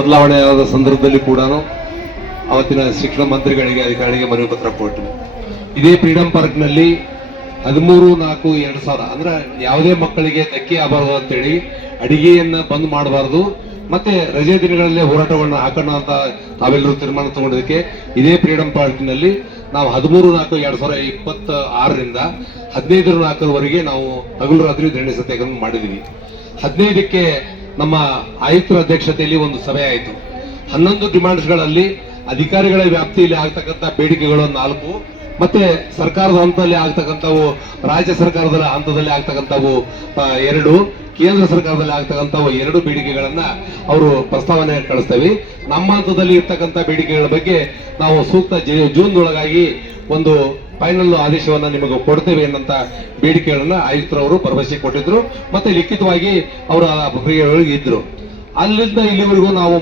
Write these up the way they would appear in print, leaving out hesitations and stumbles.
ಬದಲಾವಣೆಯಾದ ಸಂದರ್ಭದಲ್ಲಿ ಕೂಡ ಅವತ್ತಿನ ಶಿಕ್ಷಣ ಮಂತ್ರಿಗಳಿಗೆ ಅಧಿಕಾರಿಗಳಿಗೆ ಮನವಿ ಪತ್ರ ಕೊಟ್ಟು ಇದೇ ಫ್ರೀಡಂ ಪಾರ್ಕ್ನಲ್ಲಿ 13/4/2000 ಅಂದ್ರೆ ಯಾವುದೇ ಮಕ್ಕಳಿಗೆ ಧಕ್ಕೆ ಆಗಬಾರದು ಅಂತೇಳಿ ಅಡಿಗೆಯನ್ನ ಬಂದ್ ಮಾಡಬಾರದು ಮತ್ತೆ ರಜೆ ದಿನಗಳಲ್ಲಿ ಹೋರಾಟವನ್ನು ಹಾಕೋಣ ಅಂತ ತಾವೆಲ್ಲರೂ ತೀರ್ಮಾನ ತಗೊಂಡಿದ್ದಕ್ಕೆ ಇದೇ ಫ್ರೀಡಂ ಪಾರ್ಕ್ನಲ್ಲಿ ನಾವು 13/4/2026ರಿಂದ 15/4ವರೆಗೆ ನಾವು ಹಗಲು ರಾತ್ರಿ ಧರಣಿ ಸತ್ಯಾಗ್ರಹ ಮಾಡಿದ್ವಿ. 15ಕ್ಕೆ ನಮ್ಮ ಆಯುಕ್ತರ ಅಧ್ಯಕ್ಷತೆಯಲ್ಲಿ ಒಂದು ಸಭೆ ಆಯಿತು. 11 ಡಿಮಾಂಡ್ಸ್ಗಳಲ್ಲಿ ಅಧಿಕಾರಿಗಳ ವ್ಯಾಪ್ತಿಯಲ್ಲಿ ಆಗ್ತಕ್ಕಂಥ ಬೇಡಿಕೆಗಳು 4 ಮತ್ತೆ ಸರ್ಕಾರದ ಹಂತದಲ್ಲಿ ಆಗ್ತಕ್ಕಂಥವು, ರಾಜ್ಯ ಸರ್ಕಾರದ ಹಂತದಲ್ಲಿ ಆಗ್ತಕ್ಕಂಥವು 2, ಕೇಂದ್ರ ಸರ್ಕಾರದಲ್ಲಿ ಆಗ್ತಕ್ಕಂಥವು 2 ಬೇಡಿಕೆಗಳನ್ನ ಅವರು ಪ್ರಸ್ತಾವನೆ ಕಳಿಸ್ತೇವೆ. ನಮ್ಮ ಹಂತದಲ್ಲಿ ಇರ್ತಕ್ಕಂಥ ಬೇಡಿಕೆಗಳ ಬಗ್ಗೆ ನಾವು ಸೂಕ್ತ ಜೂನ್ದೊಳಗಾಗಿ ಒಂದು ಫೈನಲ್ ಆದೇಶವನ್ನ ನಿಮಗೆ ಕೊಡ್ತೇವೆ ಅನ್ನಂತ ಬೇಡಿಕೆಗಳನ್ನ ಆಯುಕ್ತರವರು ಭರವಸೆ ಕೊಟ್ಟಿದ್ರು ಮತ್ತೆ ಲಿಖಿತವಾಗಿ ಅವರ ಪ್ರಕ್ರಿಯೆಯೊಳಗೆ ಇದ್ರು. ಅಲ್ಲಿಂದ ಇಲ್ಲಿವರೆಗೂ ನಾವು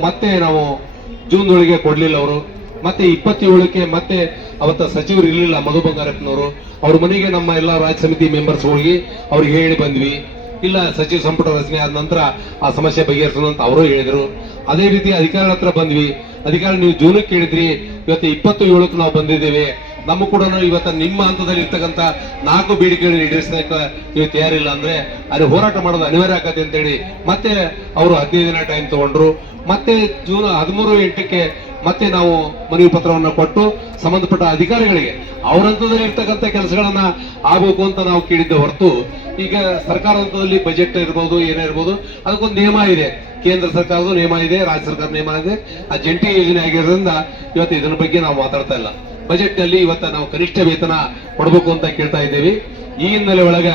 ಜೂನ್ದೊಳಗೆ ಕೊಡ್ಲಿಲ್ಲ ಅವರು. ಮತ್ತೆ 27ಕ್ಕೆ ಮತ್ತೆ ಅವತ್ತ ಸಚಿವರು ಇರಲಿಲ್ಲ, ಮಧು ಬಂಗಾರಪ್ಪನವರು. ಅವ್ರ ಮನೆಗೆ ನಮ್ಮ ಎಲ್ಲ ರಾಜ್ಯ ಸಮಿತಿ ಮೆಂಬರ್ಸ್ ಹೋಗಿ ಅವ್ರಿಗೆ ಹೇಳಿ ಬಂದ್ವಿ. ಇಲ್ಲ ಸಚಿವ ಸಂಪುಟ ರಚನೆ ಆದ ನಂತರ ಆ ಸಮಸ್ಯೆ ಬಗೆಹರಿಸೋಣ ಅಂತ ಅವರು ಹೇಳಿದ್ರು. ಅದೇ ರೀತಿ ಅಧಿಕಾರಿಗಳ ಹತ್ರ ಬಂದ್ವಿ. ಅಧಿಕಾರಿ ನೀವು ಜೂನಕ್ಕೆ ಕೇಳಿದ್ರಿ, ಇವತ್ತು 27ಕ್ಕೆ ನಾವು ಬಂದಿದ್ದೇವೆ. ನಮ್ಮ ಕೂಡ ಇವತ್ತು ನಿಮ್ಮ ಹಂತದಲ್ಲಿ ಇರ್ತಕ್ಕಂಥ 4 ಬೇಡಿಕೆಗಳನ್ನು ಈಡೇರಿಸಕ್ಕೆ ನೀವು ತಯಾರಿಲ್ಲ ಅಂದ್ರೆ ಅಲ್ಲಿ ಹೋರಾಟ ಮಾಡೋದು ಅನಿವಾರ್ಯ ಆಗತ್ತೆ ಅಂತೇಳಿ ಮತ್ತೆ ಅವರು 15 ದಿನ ಟೈಮ್ ತಗೊಂಡ್ರು. ಮತ್ತೆ ಜೂನ್ 13/8ಕ್ಕೆ ಮತ್ತೆ ನಾವು ಮನವಿ ಪತ್ರವನ್ನು ಕೊಟ್ಟು ಸಂಬಂಧಪಟ್ಟ ಅಧಿಕಾರಿಗಳಿಗೆ ಅವ್ರ ಹಂತದಲ್ಲಿ ಇರ್ತಕ್ಕಂಥ ಕೆಲಸಗಳನ್ನ ಆಗಬೇಕು ಅಂತ ನಾವು ಕೇಳಿದ್ದೆ ಹೊರತು, ಈಗ ಸರ್ಕಾರ ಹಂತದಲ್ಲಿ ಬಜೆಟ್ ಇರ್ಬೋದು, ಏನೇ ಇರ್ಬೋದು, ಅದಕ್ಕೊಂದು ನಿಯಮ ಇದೆ. ಕೇಂದ್ರ ಸರ್ಕಾರದ ನಿಯಮ ಇದೆ, ರಾಜ್ಯ ಸರ್ಕಾರದ ನಿಯಮ ಇದೆ. ಆ ಜಂಟಿ ಯೋಜನೆ ಆಗಿರೋದ್ರಿಂದ ಇವತ್ತು ಇದರ ಬಗ್ಗೆ ನಾವು ಮಾತಾಡ್ತಾ ಇಲ್ಲ. ಬಜೆಟ್ ನಲ್ಲಿ ಇವತ್ತು ನಾವು ಕನಿಷ್ಠ ವೇತನ ಕೊಡಬೇಕು ಅಂತ ಕೇಳ್ತಾ ಇದ್ದೇವೆ. ಈ ಹಿನ್ನೆಲೆ ಒಳಗ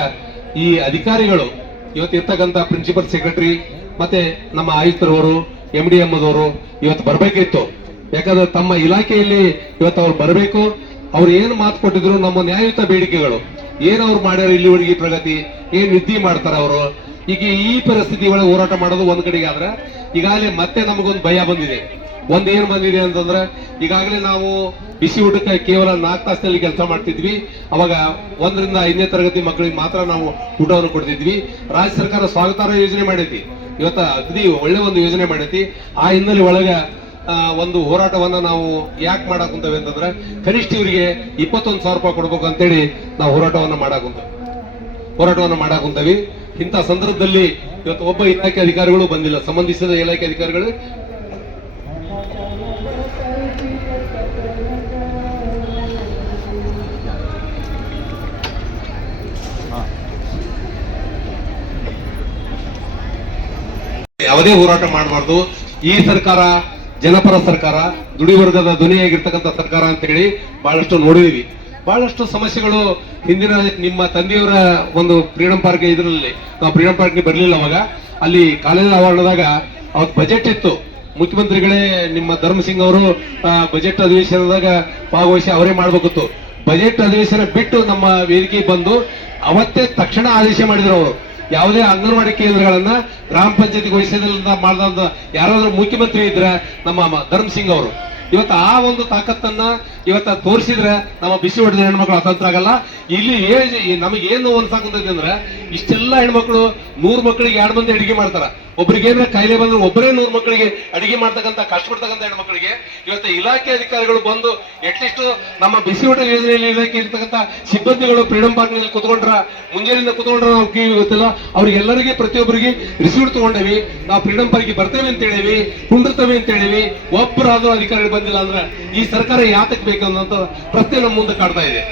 ಈ ಅಧಿಕಾರಿಗಳು ಇವತ್ತು ಇರ್ತಕ್ಕಂಥ ಪ್ರಿನ್ಸಿಪಲ್ ಸೆಕ್ರೆಟರಿ ಮತ್ತೆ ನಮ್ಮ ಆಯುಕ್ತರವರು, MDM ಅವರು ಇವತ್ತು ಬರ್ಬೇಕಿತ್ತು. ಯಾಕಂದ್ರೆ ತಮ್ಮ ಇಲಾಖೆಯಲ್ಲಿ ಇವತ್ತು ಅವ್ರು ಬರಬೇಕು. ಅವ್ರು ಏನು ಮಾತು ಕೊಟ್ಟಿದ್ರು, ನಮ್ಮ ನ್ಯಾಯಯುತ ಬೇಡಿಕೆಗಳು ಏನು ಅವ್ರು ಮಾಡ್ಯಾರ, ಇಲ್ಲಿವರೆಗೆ ಪ್ರಗತಿ ಏನ್ ನಿದ್ದೆ ಮಾಡ್ತಾರ ಅವರು. ಈಗ ಈ ಪರಿಸ್ಥಿತಿ ಒಳಗೆ ಹೋರಾಟ ಮಾಡೋದು ಒಂದ್ ಕಡೆಗೆ ಆದ್ರೆ, ಈಗಾಗಲೇ ಮತ್ತೆ ನಮಗೊಂದು ಭಯ ಬಂದಿದೆ. ಏನ್ ಬಂದಿದೆ ಅಂತಂದ್ರೆ, ಈಗಾಗಲೇ ನಾವು ಬಿಸಿ ಊಟಕ್ಕೆ ಕೇವಲ 4 ತಾಸಿನಲ್ಲಿ ಕೆಲಸ ಮಾಡ್ತಿದ್ವಿ. ಅವಾಗ 1ರಿಂದ 5ನೇ ತರಗತಿ ಮಕ್ಕಳಿಗೆ ಮಾತ್ರ ನಾವು ಊಟವನ್ನು ಕೊಡ್ತಿದ್ವಿ. ರಾಜ್ಯ ಸರ್ಕಾರ ಸ್ವಾಗತಾರ್ಹ ಯೋಜನೆ ಮಾಡೈತಿ, ಇವತ್ತ ಅಗದಿ ಒಳ್ಳೆ ಒಂದು ಯೋಜನೆ ಮಾಡೈತಿ. ಆ ಹಿನ್ನೆಲೆ ಒಳಗ ಒಂದು ಹೋರಾಟವನ್ನ ನಾವು ಯಾಕೆ ಮಾಡಕ್ ಕುಂತೇವೆ ಅಂತಂದ್ರೆ, ಕನಿಷ್ಠ ಇವರಿಗೆ 21,000 ರೂಪಾಯಿ ಕೊಡ್ಬೇಕು ಅಂತೇಳಿ ನಾವು ಹೋರಾಟವನ್ನ ಮಾಡಕ್ ಕುಂತೇವಿ. ಇಂಥ ಸಂದರ್ಭದಲ್ಲಿ ಇವತ್ತು ಒಬ್ಬ ಇಲಾಖೆ ಅಧಿಕಾರಿಗಳು ಬಂದಿಲ್ಲ, ಸಂಬಂಧಿಸಿದ ಇಲಾಖೆ ಅಧಿಕಾರಿಗಳು ಯಾವುದೇ ಹೋರಾಟ ಮಾಡಬಾರ್ದು. ಈ ಸರ್ಕಾರ ಜನಪರ ಸರ್ಕಾರ, ದುಡಿವರ್ಗದ ಧ್ವನಿಯಾಗಿರ್ತಕ್ಕಂಥ ಸರ್ಕಾರ ಅಂತ ಹೇಳಿ ಬಹಳಷ್ಟು ನೋಡಿದೀವಿ. ಬಹಳಷ್ಟು ಸಮಸ್ಯೆಗಳು ಹಿಂದಿನ ನಿಮ್ಮ ತಂದೆಯವರ ಒಂದು ಫ್ರೀಡಂ ಪಾರ್ಕ್ ಇದರಲ್ಲಿ ನಾವು ಫ್ರೀಡಂ ಪಾರ್ಕ್ಗೆ ಬರಲಿಲ್ಲ. ಅವಾಗ ಅಲ್ಲಿ ಕಾಲೇಜ್ ಆವರಣದಾಗ ಅವತ್ತು ಬಜೆಟ್ ಇತ್ತು. ಮುಖ್ಯಮಂತ್ರಿಗಳೇ ನಿಮ್ಮ ಧರ್ಮಸಿಂಗ್ ಅವರು ಬಜೆಟ್ ಅಧಿವೇಶನದಾಗ ಭಾಗವಹಿಸಿ ಅವರೇ ಮಾಡ್ಬೇಕಿತ್ತು. ಬಜೆಟ್ ಅಧಿವೇಶನ ಬಿಟ್ಟು ನಮ್ಮ ವೇದಿಕೆ ಬಂದು ಅವತ್ತೇ ತಕ್ಷಣ ಆದೇಶ ಮಾಡಿದ್ರು ಅವರು, ಯಾವುದೇ ಅಂಗನವಾಡಿ ಕೇಂದ್ರಗಳನ್ನ ಗ್ರಾಮ ಪಂಚಾಯತಿಗೆ ವಹಿಸೋದ್ರಿಂದ ಮಾಡಿದಂತ ಯಾರಾದ್ರೂ ಮುಖ್ಯಮಂತ್ರಿ ಇದ್ರೆ ನಮ್ಮ ಧರ್ಮಸಿಂಗ್ ಅವರು. ಇವತ್ತು ಆ ಒಂದು ತಾಕತ್ತನ್ನ ಇವತ್ತ ತೋರಿಸಿದ್ರೆ ನಮ್ಮ ಬಿಸಿ ಹೊಡೆದ ಹೆಣ್ಮಕ್ಳು ಅತಂತ್ರ ಆಗಲ್ಲ. ಇಲ್ಲಿ ನಮಗೆ ಏನು ಅನ್ಸಾಕುಂತೈತಿ ಅಂದ್ರೆ, ಇಷ್ಟೆಲ್ಲ ಹೆಣ್ಮಕ್ಳು 100 ಮಕ್ಕಳಿಗೆ 2 ಮಂದಿ ಅಡಿಗೆ ಮಾಡ್ತಾರ. ಒಬ್ರಿಗೆ ಏನಾರ ಕಾಯಿಲೆ ಬಂದ್ರೆ ಒಬ್ಬರೇ 100 ಮಕ್ಕಳಿಗೆ ಅಡಿಗೆ ಮಾಡ್ತಕ್ಕಂಥ ಕಷ್ಟಪಡ್ತಕ್ಕಂಥ ಹೆಣ್ಮಕ್ಳಿಗೆ ಇವತ್ತು ಇಲಾಖೆ ಅಧಿಕಾರಿಗಳು ಬಂದು ಅಟ್ಲೀಸ್ಟ್ ನಮ್ಮ ಬಿಸಿ ಊಟ ಯೋಜನೆಯಲ್ಲಿ ಇಲಾಖೆ ಇರ್ತಕ್ಕಂಥ ಸಿಬ್ಬಂದಿಗಳು ಫ್ರೀಡಂ ಪಾರ್ಕ್ ನಲ್ಲಿ ಕುತ್ಕೊಂಡ್ರ, ಮುಂಜಾನೆಯಿಂದ ಕುತ್ಕೊಂಡ್ರ ನಾವು ಕಿವಿ ಗೊತ್ತಿಲ್ಲ. ಅವ್ರಿಗೆಲ್ಲರಿಗೆ ಪ್ರತಿಯೊಬ್ಬರಿಗೆ ರಿಸೀವ್ ತಗೊಂಡೇವಿ. ನಾವು ಫ್ರೀಡಂ ಪಾರ್ಕ್ಗೆ ಬರ್ತೇವೆ ಅಂತ ಹೇಳಿವಿ, ಕುಂಡಿರ್ತೇವೆ ಅಂತ ಹೇಳಿವಿ. ಒಬ್ಬರಾದ್ರೂ ಅಧಿಕಾರಿಗಳು ಬಂದಿಲ್ಲ ಅಂದ್ರೆ ಈ ಸರ್ಕಾರ ಯಾತಕ್ಕೆ ಬೇಕನ್ನೋ ಪ್ರಶ್ನೆ ನಮ್ಮ ಮುಂದೆ ಕಾಡ್ತಾ ಇದೆ.